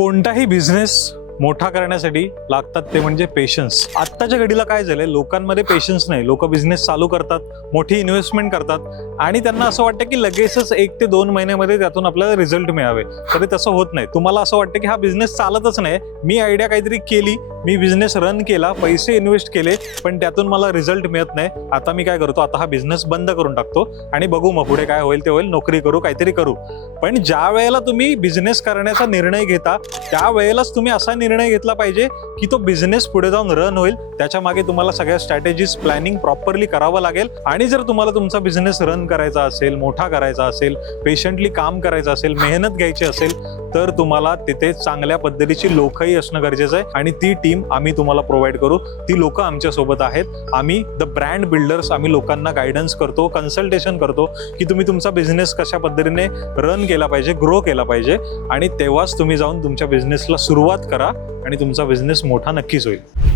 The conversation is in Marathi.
कोणताही बिझनेस मोठा करण्यासाठी लागतात ते म्हणजे पेशन्स. आत्ताच्या घडीला काय झालंय, लोकांमध्ये पेशन्स नाही. लोक बिझनेस चालू करतात, मोठी इन्व्हेस्टमेंट करतात आणि त्यांना असं वाटतं की लगेचच 1 ते 2 महिन्यामध्ये त्यातून आपल्याला रिझल्ट मिळावे. तरी तसं होत नाही. तुम्हाला असं वाटतं की हा बिझनेस चालतच नाही, मी आयडिया काहीतरी केली, मी बिझनेस रन केला, पैसे इन्व्हेस्ट केले, पण त्यातून मला रिझल्ट मिळत नाही. आता मी काय करतो, आता हा बिझनेस बंद करून टाकतो आणि बघू मग पुढे काय होईल ते होईल, नोकरी करू, काहीतरी करू. पण ज्या वेळेला तुम्ही बिझनेस करण्याचा निर्णय घेता त्यावेळेलाच तुम्ही असा निर्णय घेतला पाहिजे की तो बिझनेस पुढे जाऊन रन होईल. त्याच्या मागे तुम्हाला सगळ्या स्ट्रॅटेजीज प्लॅनिंग प्रॉपरली करावं लागेल. आणि जर तुम्हाला तुमचा बिझनेस रन करायचा असेल, मोठा करायचा असेल, पेशंटली काम करायचं असेल, मेहनत घ्यायची असेल, तर तुम्हाला तिथे चांगल्या पद्धतीची लोकही असणं गरजेचं आहे. आणि ती टीम आम्ही तुम्हाला प्रोव्हाइड करू. ती लोक आमच्या सोबत आहेत. आम्ही द ब्रँड बिल्डर्स, आम्ही लोकांना गायडन्स करतो, कन्सल्टेशन करतो की तुम्ही तुमचा बिझनेस कशा पद्धतीने रन केला पाहिजे, ग्रो केला पाहिजे. आणि तेव्हाच तुम्ही जाऊन तुमच्या बिझनेसला सुरुवात करा आणि तुमचा बिझनेस मोठा नक्कीच होईल.